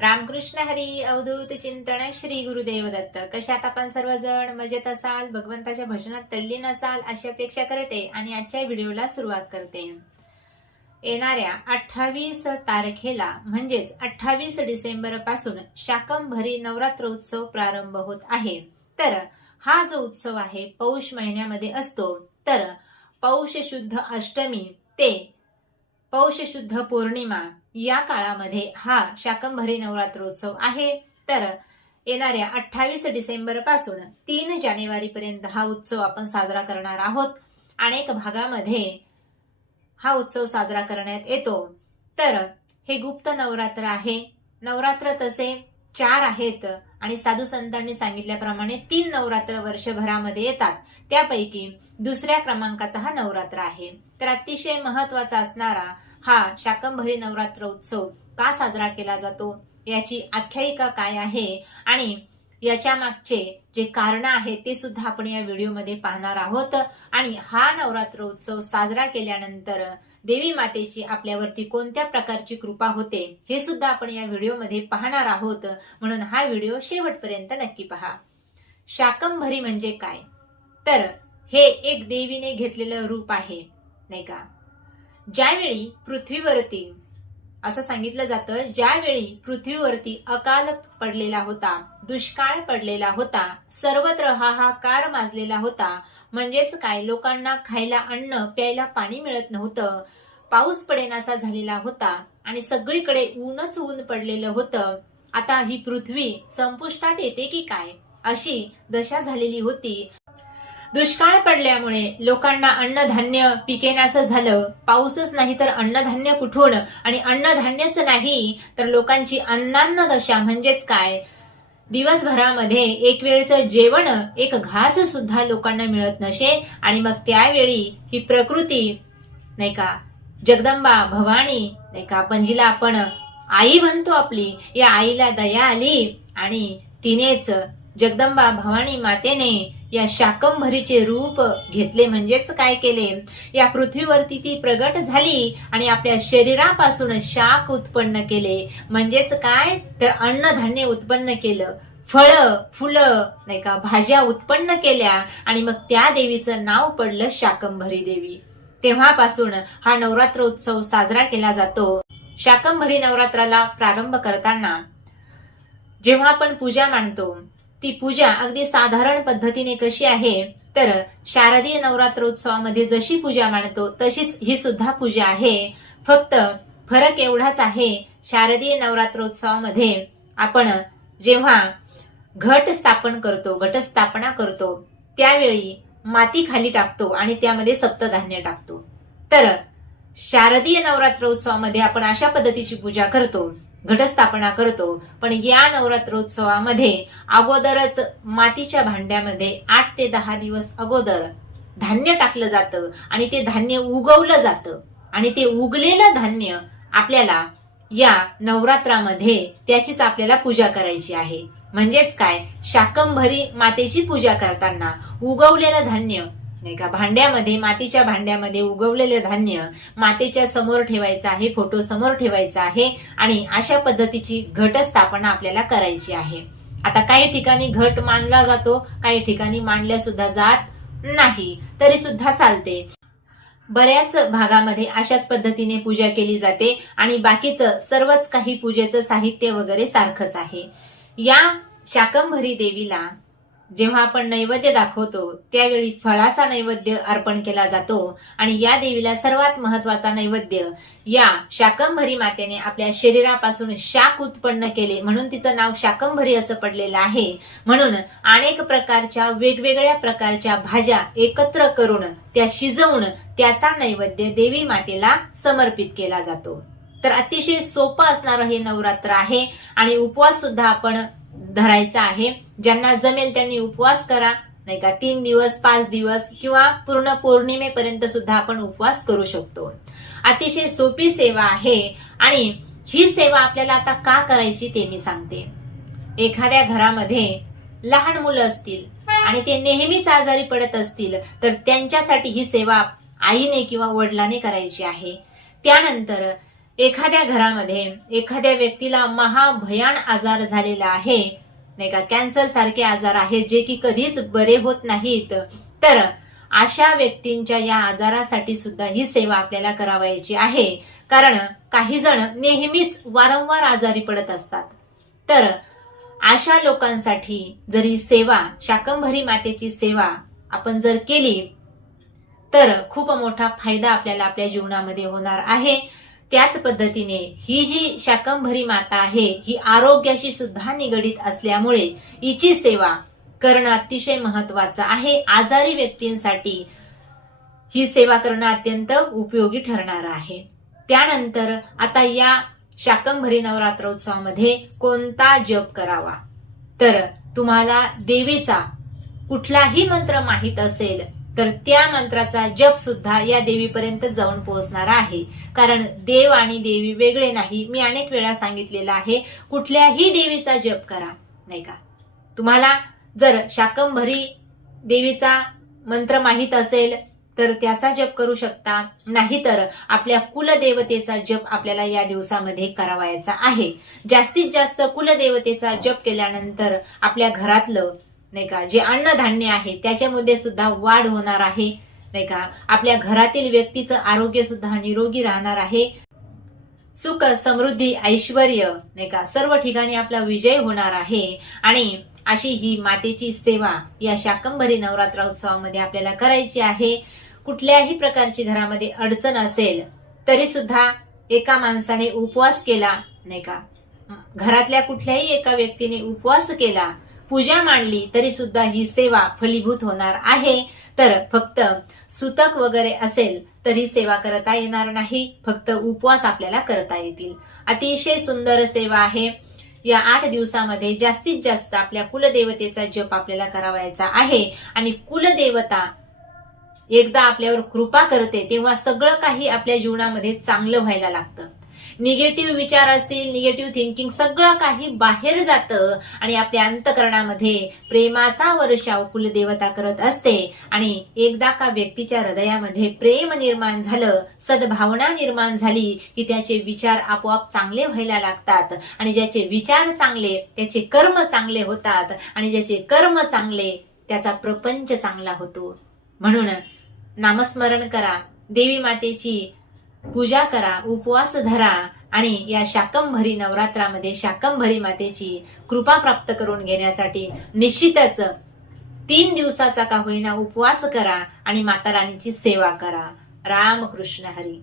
रामकृष्ण हरी अवधूत चिंतन श्री गुरुदेव दत्त. कशात आपण सर्वजण मजेत असाल भगवंताच्या भजनात तल्लीन असाल अशी अपेक्षा करते आणि आजच्या व्हिडिओला सुरुवात करते. येणाऱ्या अठ्ठावीस तारखेला म्हणजेच अठ्ठावीस डिसेंबरपासून शाकंभरी नवरात्र उत्सव प्रारंभ होत आहे. तर हा जो उत्सव आहे पौष महिन्यामध्ये असतो. तर पौष शुद्ध अष्टमी ते पौष शुद्ध पौर्णिमा या काळामध्ये हा शाकंभरी नवरात्रोत्सव आहे. तर येणाऱ्या अठ्ठावीस डिसेंबरपासून तीन जानेवारी पर्यंत हा उत्सव आपण साजरा करणार आहोत. अनेक भागामध्ये हा उत्सव साजरा करण्यात येतो. तर हे गुप्त नवरात्र आहे. नवरात्र तसे चार आहेत आणि साधू संतांनी सांगितल्याप्रमाणे तीन नवरात्र वर्षभरामध्ये येतात. त्यापैकी दुसऱ्या क्रमांकाचा हा नवरात्र आहे. तर अतिशय महत्त्वाचा असणारा हा शाकंभरी नवरात्र उत्सव का साजरा केला जातो? याची आख्यायिका काय आहे? आणि याच्या मागचे जे कारण आहे ते सुद्धा आपण या व्हिडिओमध्ये पाहणार आहोत. आणि हा नवरात्र उत्सव साजरा केल्यानंतर देवी मातेची आपल्यावरती कोणत्या प्रकारची कृपा होते हे सुद्धा आपण या व्हिडिओमध्ये पाहणार आहोत. म्हणून हा व्हिडिओ शेवटपर्यंत नक्की पहा. शाकंभरी म्हणजे काय? तर हे एक देवीने घेतलेलं रूप आहे नाही का? ज्यावेळी पृथ्वीवरती असं सांगितलं जातं ज्यावेळी पृथ्वीवरती अकाल पडलेला होता दुष्काळ पडलेला होता सर्वत्र हाहाकार माजलेला होता म्हणजेच काय? लोकांना खायला अन्न प्यायला पाणी मिळत नव्हतं पाऊस पडेनासा झालेला होता आणि सगळीकडे ऊनच ऊन पडलेलं होतं. आता ही पृथ्वी संपुष्टात येते की काय? अशी दशा झालेली होती. दुष्काळ पडल्यामुळे लोकांना अन्नधान्य पिकेनाचं झालं पाऊसच नाही तर अन्नधान्य कुठून? आणि अन्नधान्यच नाही तर लोकांची अन्नान्न दशा म्हणजेच काय? दिवसभरामध्ये एक वेळचं जेवण एक घास सुद्धा लोकांना मिळत नसे आणि मग त्यावेळी ही प्रकृती नाही का जगदंबा भवानी नाही का आपण जिला आपण आई म्हणतो आपली या आईला दया आली आणि तिनेच जगदंबा भवानी मातेने या शाकंभरीचे रूप घेतले म्हणजेच काय केले? या पृथ्वीवरती ती प्रगट झाली आणि आपल्या शरीरापासून शाक उत्पन्न केले. म्हणजेच काय? तर अन्नधान्य उत्पन्न केलं. फळं फुलं नाही का भाज्या उत्पन्न केल्या आणि मग त्या देवीचं नाव पडलं शाकंभरी देवी. तेव्हापासून हा नवरात्र उत्सव साजरा केला जातो. शाकंभरी नवरात्राला प्रारंभ करताना जेव्हा आपण पूजा मांडतो ती पूजा अगदी साधारण पद्धतीने कशी आहे तर शारदीय नवरात्रोत्सवामध्ये जशी पूजा मांडतो तशीच ही सुद्धा पूजा आहे. फक्त फरक एवढाच आहे शारदीय नवरात्रोत्सवामध्ये आपण जेव्हा घट स्थापन करतो घटस्थापना करतो त्यावेळी माती खाली टाकतो आणि त्यामध्ये सप्तधान्य टाकतो. तर शारदीय नवरात्रोत्सवामध्ये आपण अशा पद्धतीची पूजा करतो. घटस्थापना करतो. पण या नवरात्रोत्सवामध्ये अगोदरच मातीच्या भांड्यामध्ये आठ ते दहा दिवस अगोदर धान्य टाकलं जातं आणि ते धान्य उगवलं जातं. आणि ते उगलेलं धान्य आपल्याला या नवरात्रामध्ये त्याचीच आपल्याला पूजा करायची आहे. म्हणजेच काय? शाकंभरी मातेची पूजा करताना उगवलेलं धान्य नाही का? भांड्यामध्ये मातीच्या भांड्यामध्ये उगवलेलं धान्य मातेच्या समोर ठेवायचं आहे फोटो समोर ठेवायचा आहे आणि अशा पद्धतीची घट स्थापना आपल्याला करायची आहे. आता काही ठिकाणी घट मानला जातो काही ठिकाणी मांडल्या सुद्धा जात नाही तरी सुद्धा चालते. बऱ्याच भागामध्ये अशाच पद्धतीने पूजा केली जाते आणि बाकीचं सर्वच काही पूजेचं साहित्य वगैरे सारखंच आहे. या शाकंभरी देवीला जेव्हा आपण नैवेद्य दाखवतो त्यावेळी फळाचा नैवेद्य अर्पण केला जातो आणि या देवीला सर्वात महत्त्वाचा नैवेद्य या शाकंभरी मातेने आपल्या शरीरापासून शाक उत्पन्न केले म्हणून तिचं नाव शाकंभरी असं पडलेलं आहे. म्हणून अनेक प्रकारच्या वेगवेगळ्या प्रकारच्या भाज्या एकत्र करून त्या शिजवून त्याचा नैवेद्य देवी मातेला समर्पित केला जातो. तर अतिशय सोपं असणारं हे नवरात्र आहे आणि उपवास सुद्धा आपण धरायचा आहे. ज्यांना जमेल त्यांनी उपवास करा. नाही का तीन दिवस पाच दिवस किंवा पूर्ण पौर्णिमेपर्यंत सुद्धा आपण उपवास करू शकतो. अतिशय सोपी सेवा आहे आणि ही सेवा आपल्याला आता का करायची ते मी सांगते. एखाद्या घरामध्ये लहान मुलं असतील आणि ते नेहमीच आजारी पडत असतील तर त्यांच्यासाठी ही सेवा आईने किंवा वडिलाने करायची आहे. त्यानंतर एखाद्या घरामध्ये एखाद्या व्यक्तीला महाभयान आजार झालेला आहे नाही का? कॅन्सर सारखे आजार आहेत जे की कधीच बरे होत नाहीत. तर अशा व्यक्तींच्या या आजारासाठी सुद्धा ही सेवा आपल्याला करावायची आहे. कारण काही जण नेहमीच वारंवार आजारी पडत असतात. तर अशा लोकांसाठी जरी सेवा शाकंभरी मातेची सेवा आपण जर केली तर खूप मोठा फायदा आपल्याला आपल्या जीवनामध्ये होणार आहे. त्याच पद्धतीने ही जी शाकंभरी माता आहे ही आरोग्याशी सुद्धा निगडीत असल्यामुळे हिची सेवा करणं अतिशय महत्वाचं आहे. आजारी व्यक्तींसाठी ही सेवा करणं अत्यंत उपयोगी ठरणार आहे. त्यानंतर आता या शाकंभरी नवरात्रोत्सवामध्ये कोणता जप करावा? तर तुम्हाला देवीचा कुठलाही मंत्र माहीत असेल तर त्या मंत्राचा जप सुद्धा या देवीपर्यंत जाऊन पोहोचणार आहे. कारण देव आणि देवी वेगळे नाही. मी अनेक वेळा सांगितलेलं आहे कुठल्याही देवीचा जप करा नाही का? तुम्हाला जर शाकंभरी देवीचा मंत्र माहीत असेल तर त्याचा जप करू शकता. नाहीतर आपल्या कुलदेवतेचा जप आपल्याला या दिवसामध्ये करावायचा आहे. जास्तीत जास्त कुलदेवतेचा जप केल्यानंतर आपल्या घरातलं नाही का? जे अन्नधान्य आहे त्याच्यामध्ये सुद्धा वाढ होणार आहे नाही का? आपल्या घरातील व्यक्तीचं आरोग्य सुद्धा निरोगी राहणार आहे. सुख समृद्धी ऐश्वर नाही का? सर्व ठिकाणी आपला विजय होणार आहे. आणि अशी ही मातेची सेवा या शाकंभरी नवरात्र उत्सवामध्ये आपल्याला करायची आहे. कुठल्याही प्रकारची घरामध्ये अडचण असेल तरी सुद्धा एका माणसाने उपवास केला नाही का? घरातल्या कुठल्याही एका व्यक्तीने उपवास केला पूजा मांडली तरी सुद्धा ही सेवा फलीभूत होणार आहे. तर फक्त सुतक वगैरे असेल तरी सेवा करता येणार नाही. फक्त उपवास आपल्याला करता येतील. अतिशय सुंदर सेवा आहे. या आठ दिवसामध्ये जास्तीत जास्त आपल्या कुलदेवतेचा जप आपल्याला करावायचा आहे. आणि कुलदेवता एकदा आपल्यावर कृपा करते तेव्हा सगळं काही आपल्या जीवनामध्ये चांगलं व्हायला लागतं. निगेटिव्ह विचार असतील निगेटिव्ह थिंकिंग सगळं काही बाहेर जातं आणि आपल्या अंतकरणामध्ये प्रेमाचा वर्षाव कुलदेवता करत असते. आणि एकदा का व्यक्तीच्या हृदयामध्ये प्रेम निर्माण झालं सद्भावना निर्माण झाली की त्याचे विचार आपोआप चांगले व्हायला लागतात. आणि ज्याचे विचार चांगले त्याचे कर्म चांगले होतात. आणि ज्याचे कर्म चांगले त्याचा प्रपंच चांगला होतो. म्हणून नामस्मरण करा. देवी मातेची पूजा करा उपवास धरा आणि या शाकंभरी नवरात्रामध्ये शाकंभरी मातेची कृपा प्राप्त करून घेण्यासाठी निश्चितच तीन दिवसाचा का होईना उपवास करा आणि माता राणीची सेवा करा. रामकृष्ण हरी.